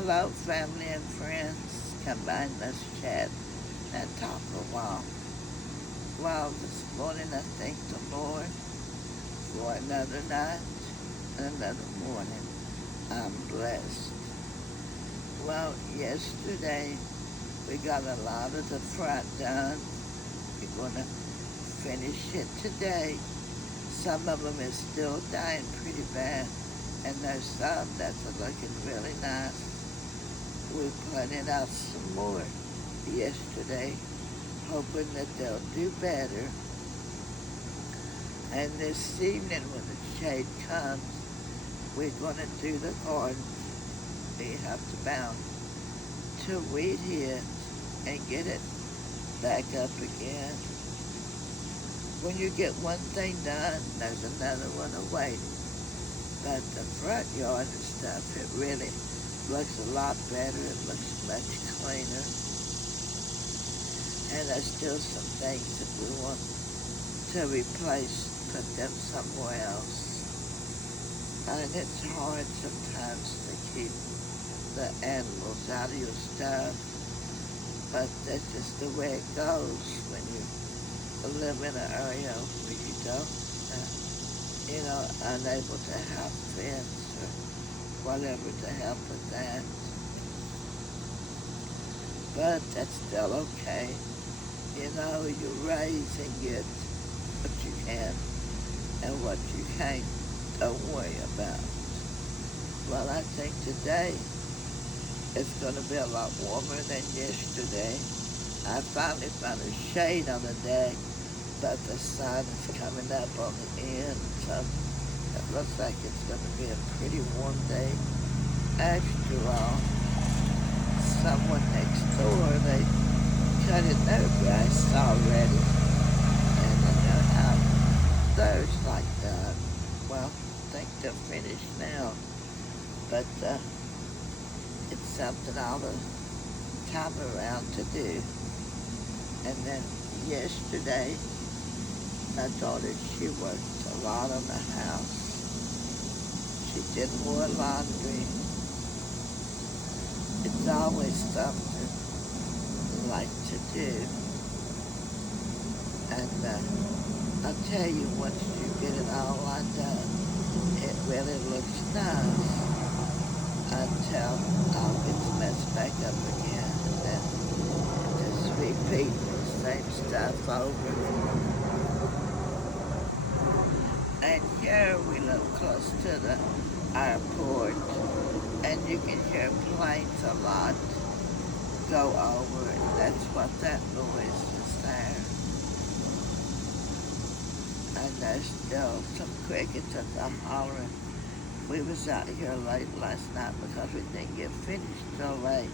Hello, family and friends. Come by and let's chat and talk a while. Well, this morning I thank the Lord for another night and another morning. I'm blessed. Well, yesterday we got a lot of the front done. We're going to finish it today. Some of them is still dying pretty bad, and there's some that's looking really nice. We planted out some more yesterday, hoping that they'll do better. And this evening, when the shade comes, we're going to do the garden. We have to bound to weed it and get it back up again. When you get one thing done, there's another one awaiting. But the front yard and stuff, it really looks a lot better. It looks much cleaner. And there's still some things that we want to replace, put them somewhere else. And it's hard sometimes to keep the animals out of your stuff, but that's just the way it goes when you live in an area where you don't, unable to have fence or whatever to help with that. But that's still okay. You raise and get what you can and what you can't, don't worry about. Well, I think today it's going to be a lot warmer than yesterday. I finally found a shade on the deck, but the sun is coming up on the end, so it looks like it's going to be a pretty warm day. After all, someone next door, they cut in their grass already, and I know how theirs like that. Well, I think they're finished now, but it's something all the time around to do. And then yesterday, my daughter, she worked a lot on the house. She did more laundry. It's always something I like to do. And I'll tell you, once you get it all undone, it really looks nice until I'll get the mess back up again and then just repeat the same stuff over. And here we live close to the airport, and you can hear planes a lot go over, and that's what that noise is there. And there's still some crickets that are hollering. We was out here late last night because we didn't get finished till late,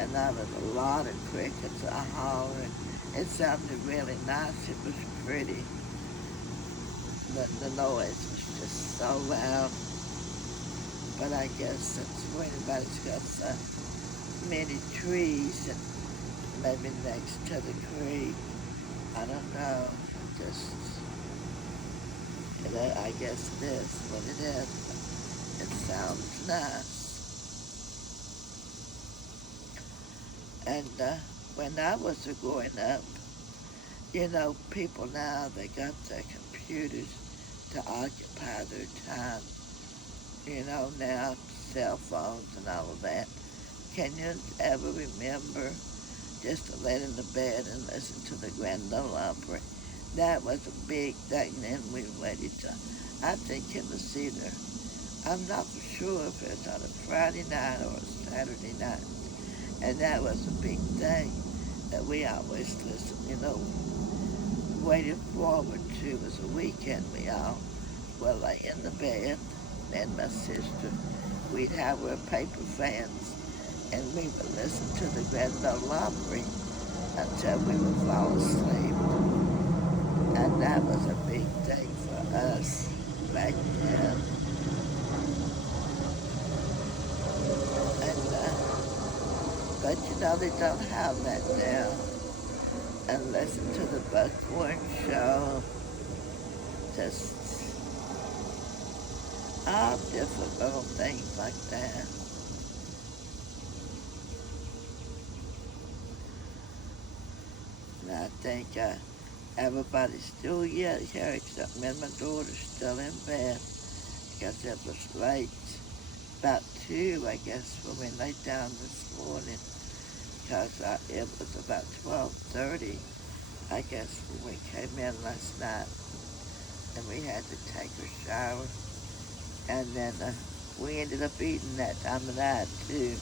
and there was a lot of crickets hollering. It sounded really nice. It was pretty, but the noise was just so loud. But I guess since everybody's got so many trees and maybe next to the creek, I don't know. Just, I guess it is what it is. It sounds nice. And when I was growing up, people now, they got their computers to occupy their time. Now cell phones and all of that. Can you ever remember just to lay in the bed and listen to the Grand Ole Opry? That was a big thing. Then we waited to, I think it was either, I'm not for sure if it was on a Friday night or a Saturday night. And that was a big thing that we always listened, waited forward to. It was a weekend. We all were lay in the bed, and my sister, we'd have our paper fans, and we would listen to the Grand Ole Opry until we would fall asleep. And that was a big thing for us back then. But they don't have that now. And listen to the Buckhorn Show. Just all different little things like that. think everybody's still yet here except me and my daughter's still in bed because it was late. About 2, I guess, when we laid down this morning because it was about 12:30, I guess, when we came in last night and we had to take a shower. And then we ended up eating that time of night too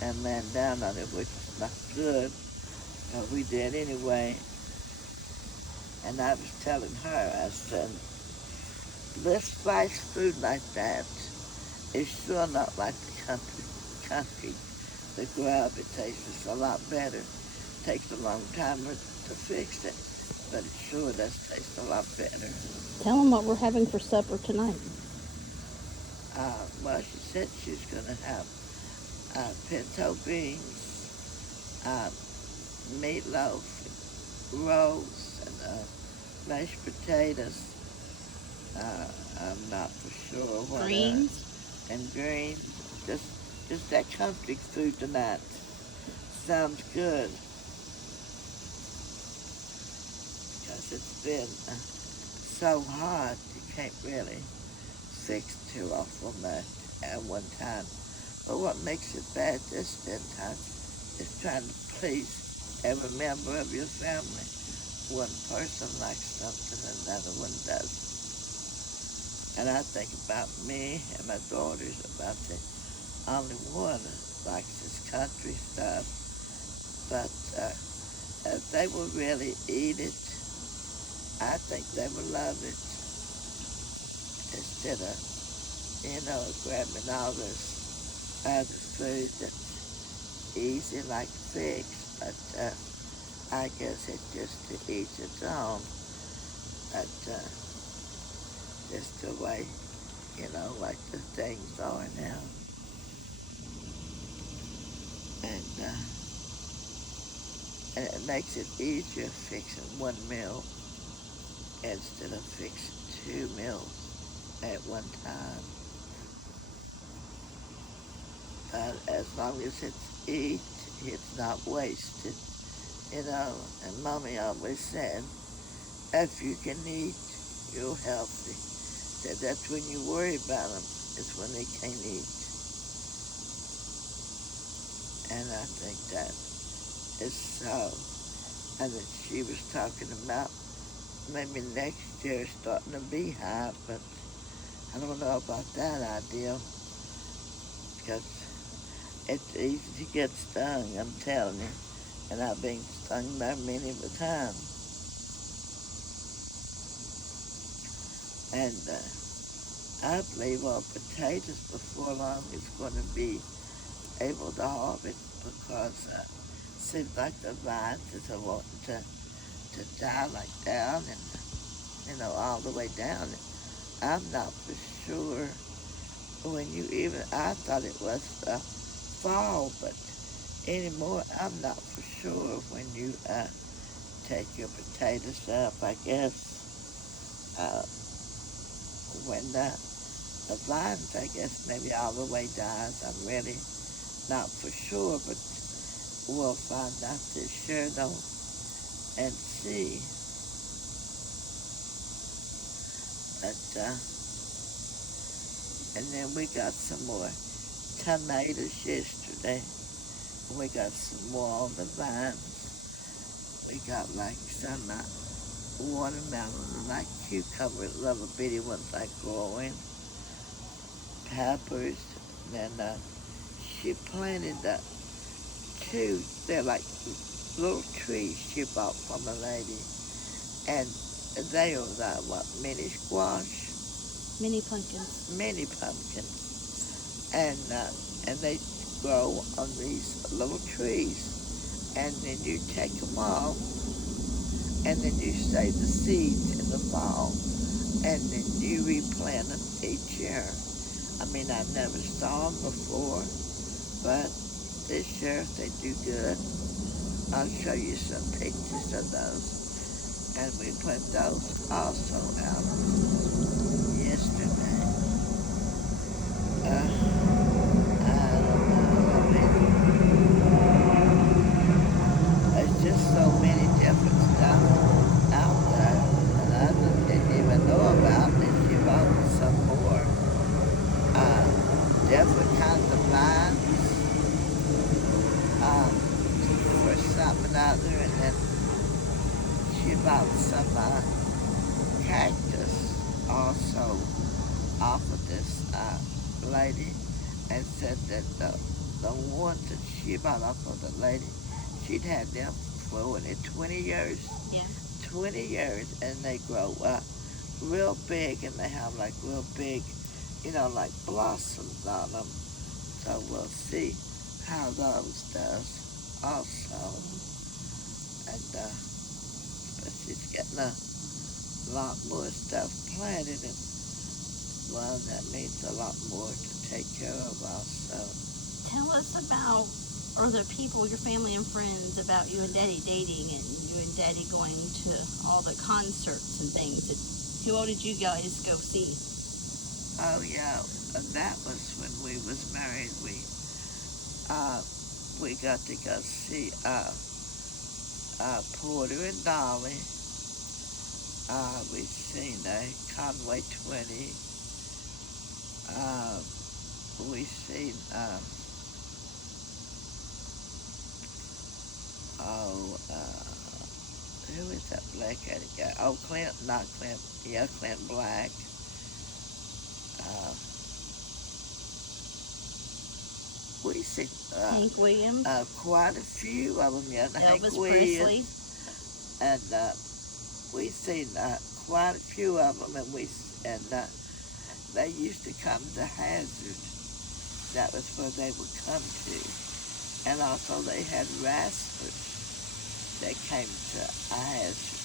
and laying down on it, which is not good, but we did anyway. And I was telling her, I said, this spice food like that is sure not like the country. The grub, it tastes a lot better. It takes a long time to fix it, but it sure does taste a lot better. Tell them what we're having for supper tonight. Well, she said she was going to have pinto beans, meatloaf, rolls, and mashed potatoes. I'm not for sure what. Greens. And greens. Just that country food tonight. Sounds good. Because it's been so hot, you can't really fix too often at one time. But what makes it bad this time is trying to please every member of your family. One person likes something, another one doesn't. And I think about me and my daughters, about the only one that likes this country stuff. But if they will really eat it, I think they will love it. Instead of, grabbing all this other food that's easy like figs. But I guess it's just to each its own. But just the way, like the things are now. And it makes it easier fixing one meal instead of fixing 2 meals at one time. But as long as it's eat, it's not wasted, And Mommy always said, if you can eat, you're healthy. Said that's when you worry about them, is when they can't eat. And I think that is so. And then she was talking about maybe next year starting a beehive, but I don't know about that idea because it's easy to get stung, I'm telling you. And I've been stung by many of the time. And I believe our potatoes before long is going to be able to harvest because it seems like the vines is wanting to die like down and, all the way down. I'm not for sure when I thought it was fall, but anymore, I'm not for sure when you take your potatoes up, I guess. When the vines, I guess, maybe all the way dies. I'm really not for sure, but we'll find out this year, though, and see. But, and then we got some more tomatoes yesterday. We got some more on the vines. We got like some watermelon, like cucumber, little bitty ones like growing. Peppers. Then she planted 2, they're like little trees she bought from a lady. And they are mini squash? Mini pumpkins. Mini pumpkins. And they grow on these little trees. And then you take them off, and then you save the seeds in the fall, and then you replant them each year. I mean, I never saw them before, but this year they do good. I'll show you some pictures of those. And we put those also out yesterday. I don't know. I mean, there's just so many different styles mother, and then she bought some cactus also off of this lady, and said that the ones that she bought off of the lady, she'd had them for 20 years. Yeah. 20 years, and they grow up real big, and they have like real big, like blossoms on them. So we'll see how those does also. And but she's getting a lot more stuff planted, and well, that means a lot more to take care of also. Tell us about, or the people, your family and friends, about you and Daddy dating, and you and Daddy going to all the concerts and things. Who all did you guys go see? Oh yeah, and that was when we was married. We got to go see Porter and Dolly. We seen Conway Twitty. We seen who is that black-headed guy? Oh, not Clint. Yeah, Clint Black. We seen Hank Williams, quite a few of them. Yeah, Hank Elvis Williams. Presley. And we seen quite a few of them, and they used to come to Hazard. That was where they would come to. And also they had wrestlers that came to Hazard.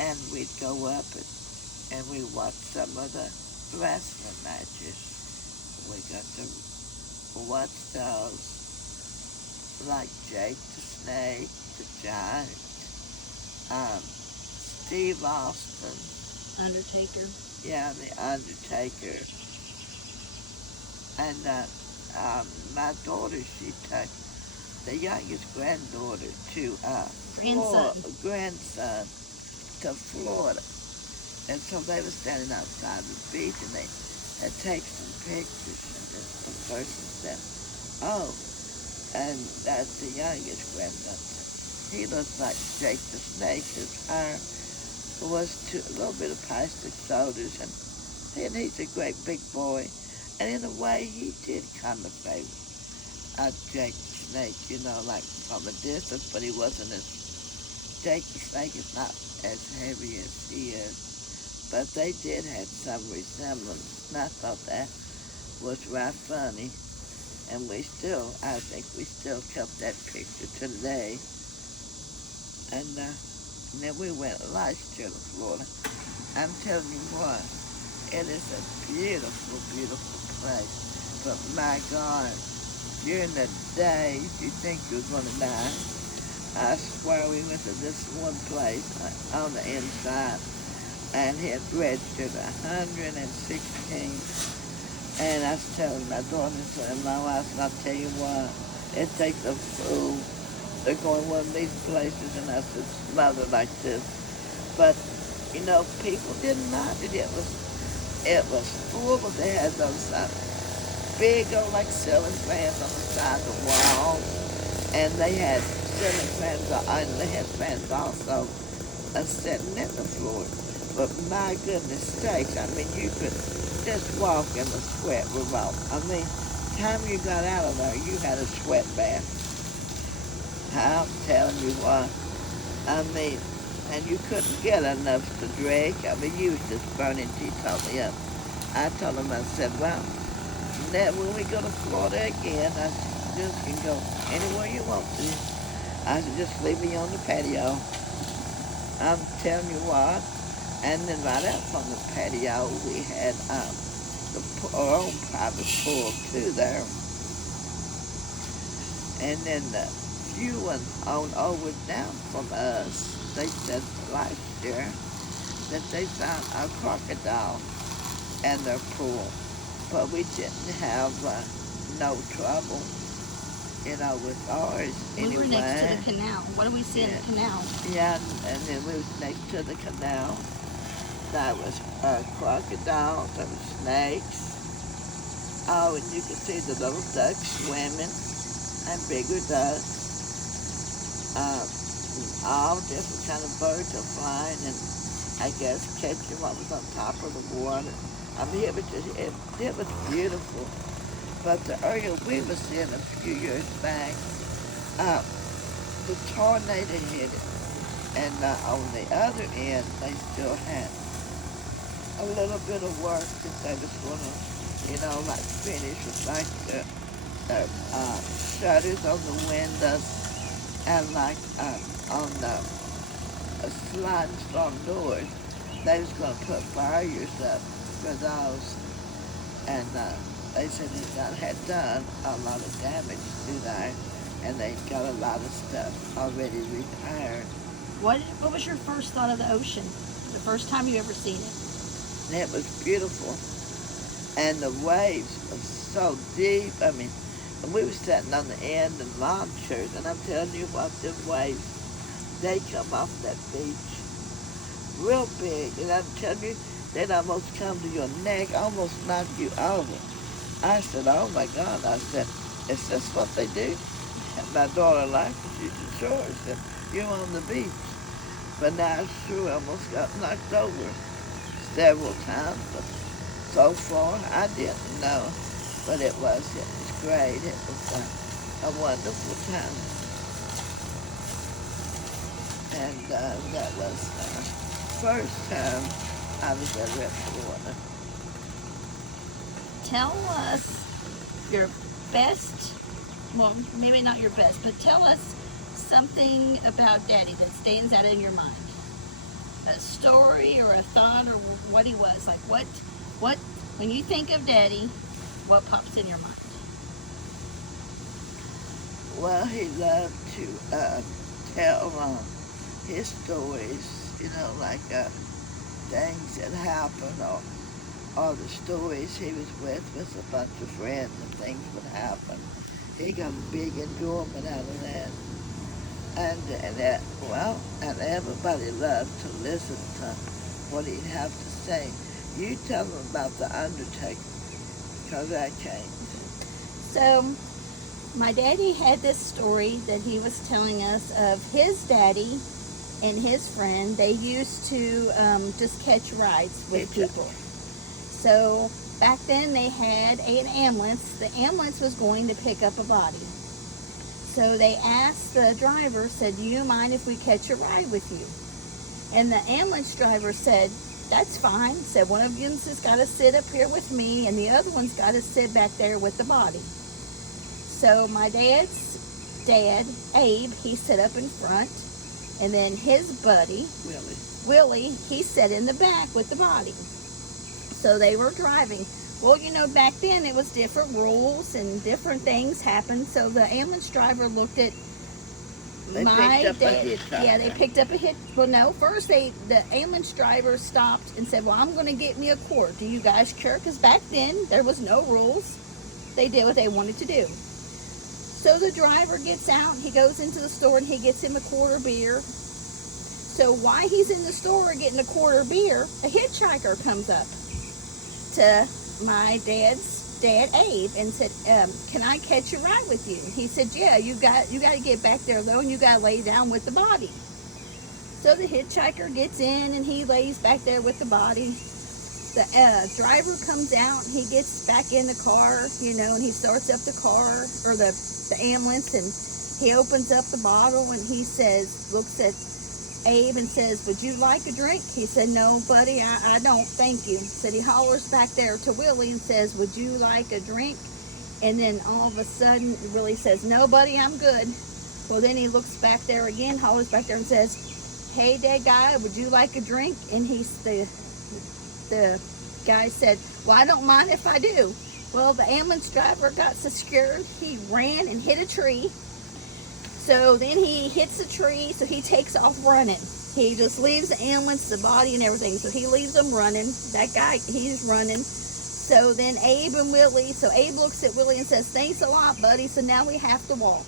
And we'd go up and we watched some of the wrestling matches. We got to watch those, like Jake the Snake, the Giant, Steve Austin. Undertaker. Yeah, the Undertaker. And my daughter, she took the youngest granddaughter to grandson to Florida. And so they were standing outside the beach, and they had taken some pictures, and the person said, "Oh," and that's the youngest grandson. He looks like Jake the Snake. His hair was a little bit of plastic shoulders, and he's a great big boy. And in a way, he did kind of favor Jake the Snake, like from a distance, but he wasn't as, Jake the Snake is not as heavy as he is. But they did have some resemblance, and I thought that was right funny. And I think we still kept that picture today. And then we went last year to Florida. I'm telling you what, it is a beautiful, beautiful place. But my God, during the day, you think you're going to die. I swear we went to this one place on the inside, and it registered 116. And I was telling my daughter-in-law, I said, I'll tell you what, it takes a fool to go in one of these places, and I said, smother like this. But, people didn't mind it. It was full, but they had those big old like ceiling fans on the side of the wall, and they had ceiling fans, and they had fans also sitting in the floor. But my goodness sakes, I mean, you could just walk and the sweat would roll. I mean, time you got out of there, you had a sweat bath. I'm telling you what, I mean, and you couldn't get enough to drink. I mean, you was just burning. She told me up. I told him, I said, well, then when we go to Florida again, I said, you can go anywhere you want to. I said, just leave me on the patio. I'm telling you what. And then right out from the patio, we had our own private pool too there. And then the few ones over down from us, they said last year that they found a crocodile in their pool. But we didn't have no trouble, with ours anyway. We were next to the canal. What do we see in the canal? Yeah, and then we was next to the canal. There was crocodiles, there were snakes. Oh, and you could see the little ducks swimming, and bigger ducks. all different kind of birds are flying, and I guess catching what was on top of the water. I mean, it was beautiful. But the area we were in a few years back, uh, the tornado hit it, and on the other end, they still had a little bit of work that they was gonna, like finish with like the shutters on the windows and like on the sliding storm doors. They was gonna put barriers up for those, and they said that had done a lot of damage to there, and they got a lot of stuff already repaired. What was your first thought of the ocean? The first time you ever seen it? And it was beautiful, and the waves were so deep. I mean, we were sitting on the end of lawn chairs, and I'm telling you what, the waves, they come off that beach real big, and I'm telling you, they'd almost come to your neck, almost knock you over. I said, oh my God, I said, is this what they do? And my daughter laughed, and she said, sure. I said, you're on the beach. But now it's true, I almost got knocked over several times, but so far I didn't know. But it was great. It was a wonderful time. And that was the first time I was ever at Florida. Tell us your best, well, maybe not your best, but tell us something about Daddy that stands out in your mind. A story or a thought or what he was. Like what, when you think of Daddy, what pops in your mind? Well, he loved to tell his stories, like things that happened, or the stories he was with a bunch of friends and things would happen. He got a big enjoyment out of that. And everybody loved to listen to what he'd have to say. You tell them about the Undertaker, because I can't. So, my daddy had this story that he was telling us of his daddy and his friend. They used to just catch rides with people. So, back then they had an ambulance. The ambulance was going to pick up a body. So they asked the driver, said, do you mind if we catch a ride with you? And the ambulance driver said, that's fine. Said, one of you's has got to sit up here with me, and the other one's got to sit back there with the body. So my dad's dad, Abe, he sat up in front, and then his buddy, Willie, he sat in the back with the body. So they were driving. Well, back then it was different rules and different things happened. So the ambulance driver looked at my dad. Yeah, they picked up a hit. Well, no, first the ambulance driver stopped and said, well, I'm going to get me a quart. Do you guys care? Because back then there was no rules. They did what they wanted to do. So the driver gets out, he goes into the store and he gets him a quart of beer. So while he's in the store getting a quart of beer, a hitchhiker comes up to my dad's dad, Abe, and said, can I catch a ride with you? He said, yeah, you got to get back there though, and you got to lay down with the body. So the hitchhiker gets in and he lays back there with the body. The driver comes out, he gets back in the car, and he starts up the car, or the ambulance, and he opens up the bottle and he says, looks at Abe and says, would you like a drink? He said, no, buddy, I don't, thank you. Said he hollers back there to Willie and says, would you like a drink? And then all of a sudden, Willie says, no, buddy, I'm good. Well, then he looks back there again, hollers back there and says, hey, dead guy, would you like a drink? And the guy said, well, I don't mind if I do. Well, the ambulance driver got so scared, he ran and hit a tree. So then he hits a tree, so he takes off running. He just leaves the ambulance, the body, and everything. So he leaves them running. That guy, he's running. So then Abe and Willie, so Abe looks at Willie and says, thanks a lot, buddy. So now we have to walk.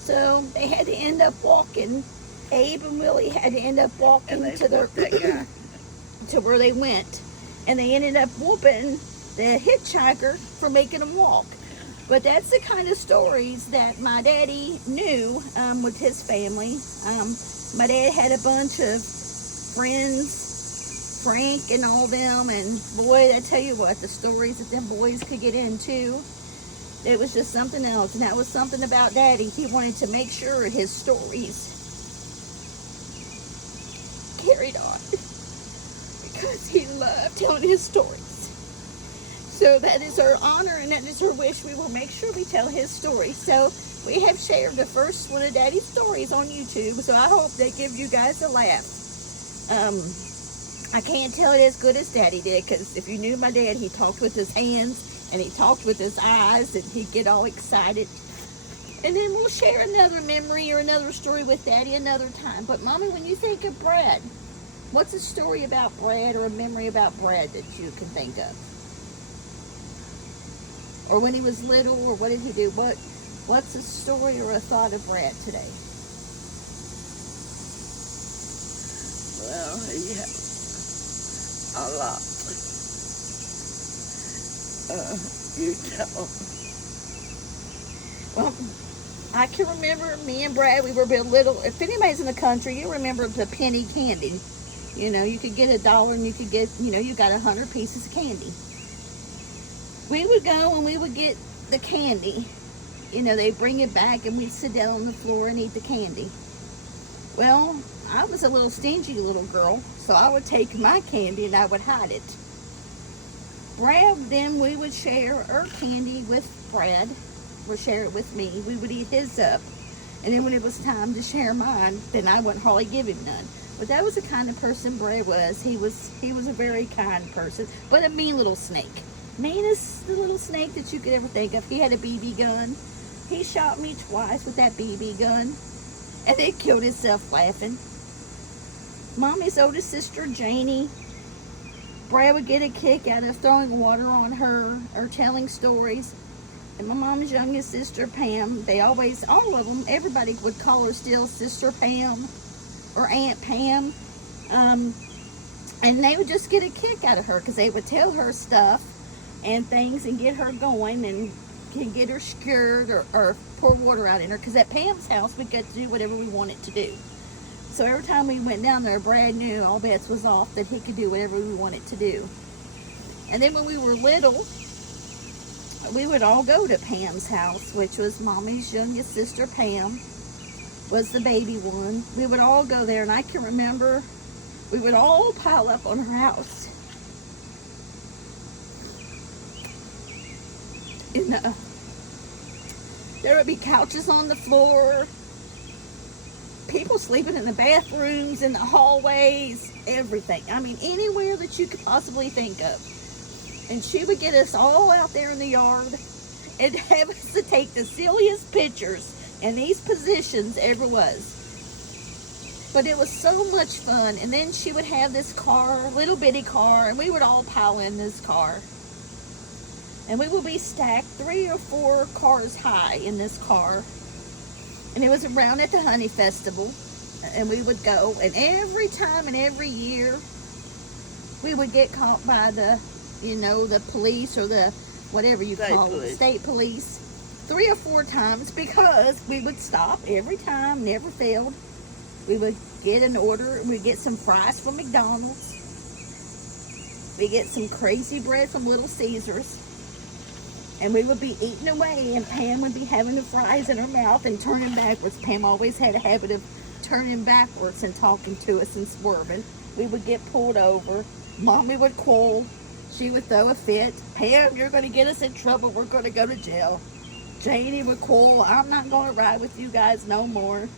So they had to end up walking. Abe and Willie had to end up walking to to where they went. And they ended up whooping the hitchhiker for making them walk. But that's the kind of stories that my daddy knew with his family. My dad had a bunch of friends, Frank and all them, and boy, I tell you what, the stories that them boys could get into, it was just something else. And that was something about Daddy. He wanted to make sure his stories carried on because he loved telling his stories. So that is our honor and that is our wish. We will make sure we tell his story. So we have shared the first one of Daddy's stories on YouTube. So I hope they give you guys a laugh. I can't tell it as good as Daddy did, because if you knew my dad, he talked with his hands and he talked with his eyes and he'd get all excited. And then we'll share another memory or another story with Daddy another time. But Mommy, when you think of Brad, what's a story about Brad or a memory about Brad that you can think of? Or when he was little, or what did he do? What's a story or a thought of Brad today? Well, yeah, a lot. You tell. Well, I can remember me and Brad, we were little. If anybody's in the country, you remember the penny candy. You know, you could get $1 and you could get, you got 100 pieces of candy. We would go and we would get the candy. They'd bring it back and we'd sit down on the floor and eat the candy. Well, I was a little stingy little girl, so I would take my candy and I would hide it. Brad, then we would share our candy with Brad, or share it with me. We would eat his up. And then when it was time to share mine, then I wouldn't hardly give him none. But that was the kind of person Brad was. He was a very kind person, but a mean little snake. Meanest little snake that you could ever think of. He had a BB gun. He shot me twice with that BB gun, and then killed himself laughing. Mommy's oldest sister, Janie, Brad would get a kick out of throwing water on her or telling stories. And my mom's youngest sister, Pam, all of them, everybody would call her still Sister Pam or Aunt Pam. And they would just get a kick out of her because they would tell her stuff and things and get her going and can get her scared or pour water out in her, because at Pam's house we got to do whatever we wanted to do. So every time we went down there, Brad knew all bets was off, that he could do whatever we wanted to do. And then when we were little, we would all go to Pam's house, which was Mommy's youngest sister, Pam, was the baby one. We would all go there, and I can remember we would all pile up on her house. There would be couches on the floor, people sleeping in the bathrooms, in the hallways, everything. I mean, anywhere that you could possibly think of. And she would get us all out there in the yard and have us to take the silliest pictures in these positions ever was. But it was so much fun. And then she would have this car, little bitty car, and we would all pile in this car. And we would be stacked 3 or 4 cars high in this car. And it was around at the Honey Festival. And we would go, and every time and every year, we would get caught by the police, or the, whatever you call it, state police, 3 or 4 times, because we would stop every time, never failed. We would get an order, we'd get some fries from McDonald's. We'd get some crazy bread from Little Caesars. And we would be eating away, and Pam would be having the fries in her mouth and turning backwards. Pam always had a habit of turning backwards and talking to us and swerving. We would get pulled over. Mommy would call. She would throw a fit. Pam, you're going to get us in trouble. We're going to go to jail. Janie would call. I'm not going to ride with you guys no more.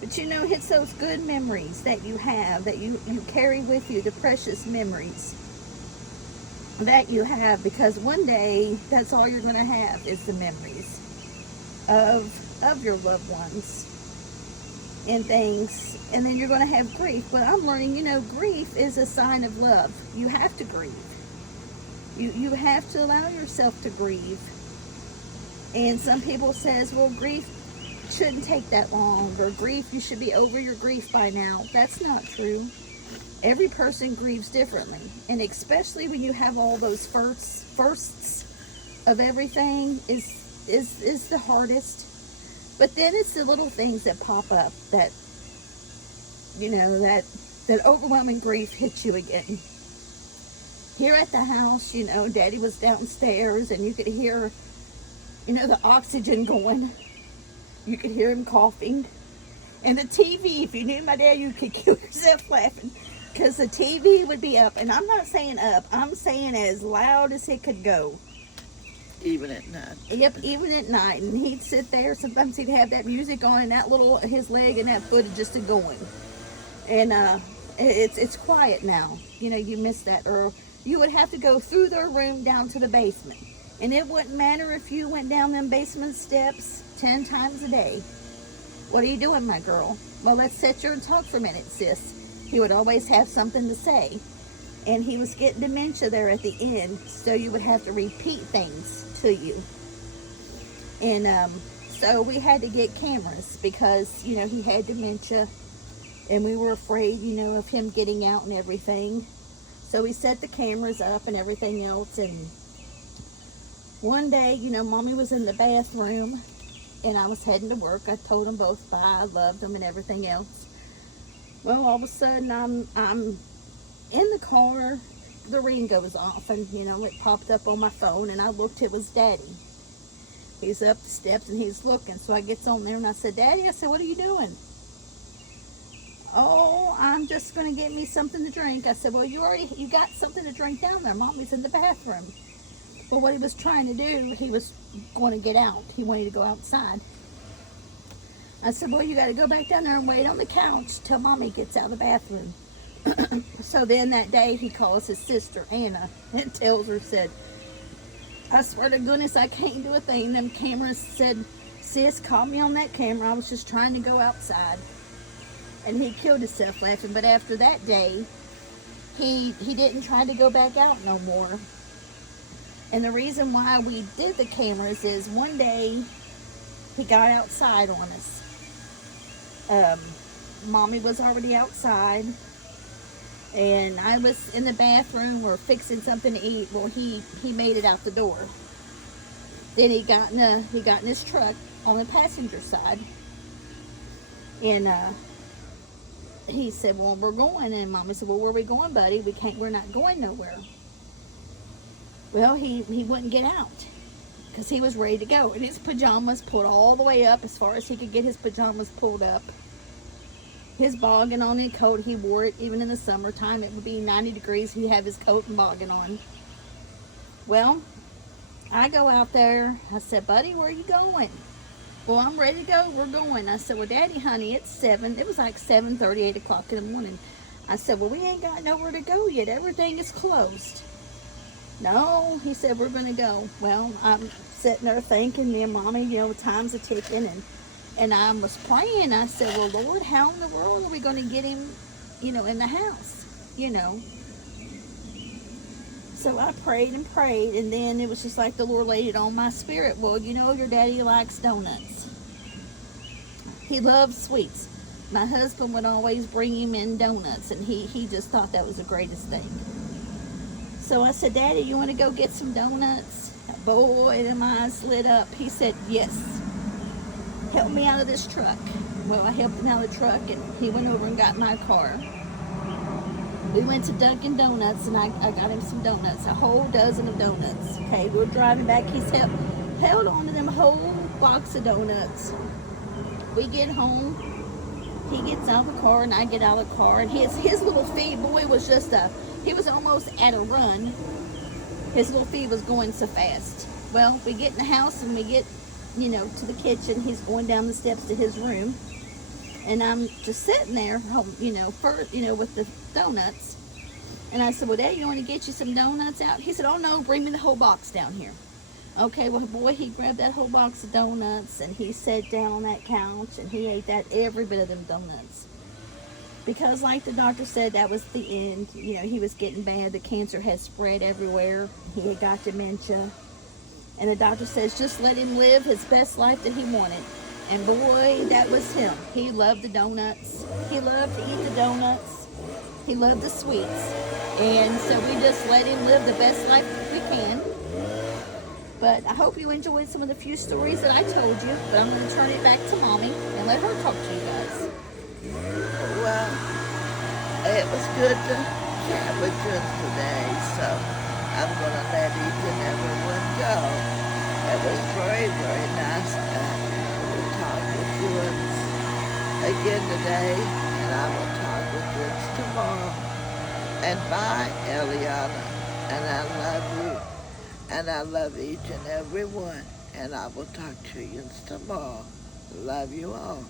But it's those good memories that you have, that you carry with you, the precious memories that you have, because one day that's all you're going to have is the memories of your loved ones and things. And then you're going to have grief. But I'm learning, grief is a sign of love. You have to grieve. You have to allow yourself to grieve. And some people says, well, grief shouldn't take that long, or grief, you should be over your grief by now. That's not true. Every person grieves differently, and especially when you have all those firsts of everything, is is the hardest. But then it's the little things that pop up that, that overwhelming grief hits you again. Here at the house, Daddy was downstairs and you could hear, the oxygen going. You could hear him coughing. And the TV, if you knew my dad, you could kill yourself laughing. Because the TV would be up. And I'm not saying up. I'm saying as loud as it could go. Even at night. Yep, even at night. And he'd sit there. Sometimes he'd have that music on and his leg and that foot just going. And it's quiet now. You miss that. Or you would have to go through their room down to the basement. And it wouldn't matter if you went down them basement steps 10 times a day. What are you doing, my girl? Well, let's sit here and talk for a minute, sis. He would always have something to say. And he was getting dementia there at the end, so you would have to repeat things to you. And so we had to get cameras because, he had dementia. And we were afraid, of him getting out and everything. So we set the cameras up and everything else. And one day, Mommy was in the bathroom. And I was heading to work. I told them both bye. I loved them and everything else. Well, all of a sudden, I'm in the car. The ring goes off, and it popped up on my phone. And I looked. It was Daddy. He's up the steps and he's looking. So I gets on there and I said, "Daddy," I said, "what are you doing?" "Oh, I'm just going to get me something to drink." I said, "Well, you got something to drink down there. Mommy's in the bathroom." Well, what he was trying to do, he was going to get out. He wanted to go outside. I said, "Well, you got to go back down there and wait on the couch till Mommy gets out of the bathroom." So then that day, he calls his sister, Anna, and tells her, said, "I swear to goodness, I can't do a thing. Them cameras said, sis, call me on that camera. I was just trying to go outside." And he killed himself laughing. But after that day, he didn't try to go back out no more. And the reason why we did the cameras is one day he got outside on us. Mommy was already outside, and I was in the bathroom or fixing something to eat. Well, he made it out the door. Then he got in his truck on the passenger side, and he said, "Well, we're going." And Mommy said, "Well, where are we going, buddy? We're not going nowhere." Well, he wouldn't get out because he was ready to go. And his pajamas pulled all the way up as far as he could get his pajamas pulled up. His boggin on his coat, he wore it even in the summertime. It would be 90 degrees. He'd have his coat and boggin on. Well, I go out there. I said, "Buddy, where are you going?" "Well, I'm ready to go. We're going." I said, "Well, Daddy, honey, it's 7. It was like 7:30, 8 o'clock in the morning. I said, "Well, we ain't got nowhere to go yet. Everything is closed." "No," he said, "we're going to go." Well, I'm sitting there thinking, me and Mommy, time's a ticking, and I was praying. I said, "Well, Lord, how in the world are we going to get him, in the house, So I prayed and prayed, and then it was just like the Lord laid it on my spirit. "Well, your daddy likes donuts. He loves sweets. My husband would always bring him in donuts, and he just thought that was the greatest thing." So I said, "Daddy, you want to go get some donuts?" Boy, them eyes lit up. He said, "Yes. Help me out of this truck." Well, I helped him out of the truck, and he went over and got my car. We went to Dunkin' Donuts, and I got him some donuts, a whole dozen of donuts. Okay, we're driving back. He's held on to them whole box of donuts. We get home. He gets out of the car, and I get out of the car, and his little feet, boy, was just he was almost at a run. His little feet was going so fast. Well, we get in the house and we get, to the kitchen. He's going down the steps to his room. And I'm just sitting there, with the donuts. And I said, "Well, Dad, you want to get you some donuts out?" He said, "Oh, no, bring me the whole box down here." Okay, well, boy, he grabbed that whole box of donuts and he sat down on that couch and he ate every bit of them donuts. Because like the doctor said, that was the end. He was getting bad. The cancer had spread everywhere. He had got dementia. And the doctor says, just let him live his best life that he wanted. And boy, that was him. He loved the donuts. He loved to eat the donuts. He loved the sweets. And so we just let him live the best life we can. But I hope you enjoyed some of the few stories that I told you. But I'm going to turn it back to Mommy and let her talk to you guys. Well, it was good to chat with you today, so I'm going to let each and everyone go. It was very, very nice to talk with you again today, and I will talk with you tomorrow. And bye, Eliana, and I love you, and I love each and every one, and I will talk to you tomorrow. Love you all.